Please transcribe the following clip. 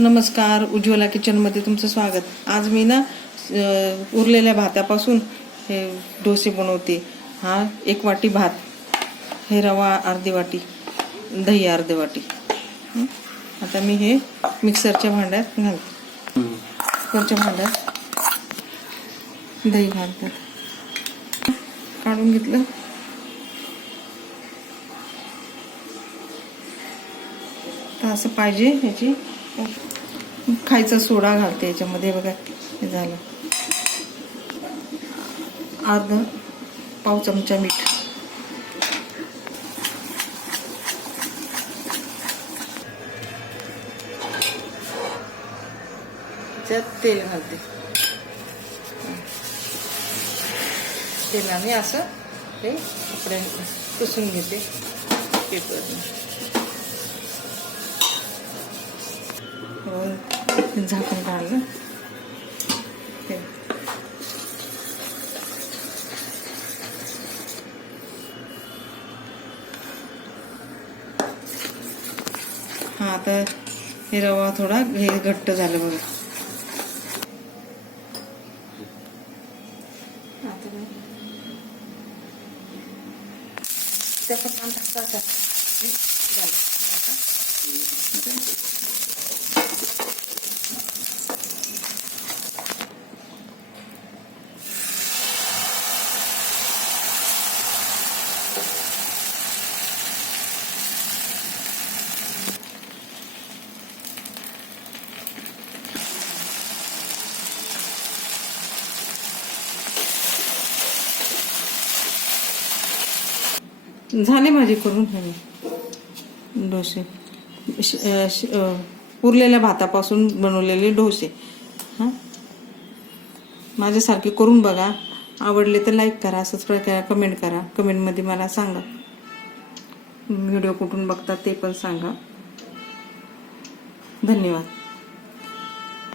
नमस्कार, उज्ज्वला किचनमध्ये तुमचं स्वागत. आज मी ना उरलेल्या भातापासून हे डोसे बनवते. हा 1 वाटी भात, हे रवा अर्धी वाटी, दही अर्धी वाटी. आता मी हे मिक्सरच्या भांड्यात घालते. कुकरच्या भांड्यात दही घालतात, काढून घेतलं. तर असं पाहिजे. ह्याची खायचा सोडा घालते याच्यामध्ये. बघा हे झालं. पाव चमचा मीठ, त्यात तेल घालते. तेलाने असं हे कपड्या पुसून घेते पेपरने. झाकण काढलं. हा आता हे रवा थोडा हे घट्ट झालं बघा. त्याचा छान टाकायचा झालं. झाले माझे करून डोसे. उरलेल्या भातापासून बनवलेले डोसे. हां, माझ्यासारखे करून बघा. आवडले तर लाईक करा, सबस्क्राईब करा, कमेंट करा. कमेंटमध्ये मला सांगा व्हिडिओ कुठून बघता ते पण सांगा. धन्यवाद.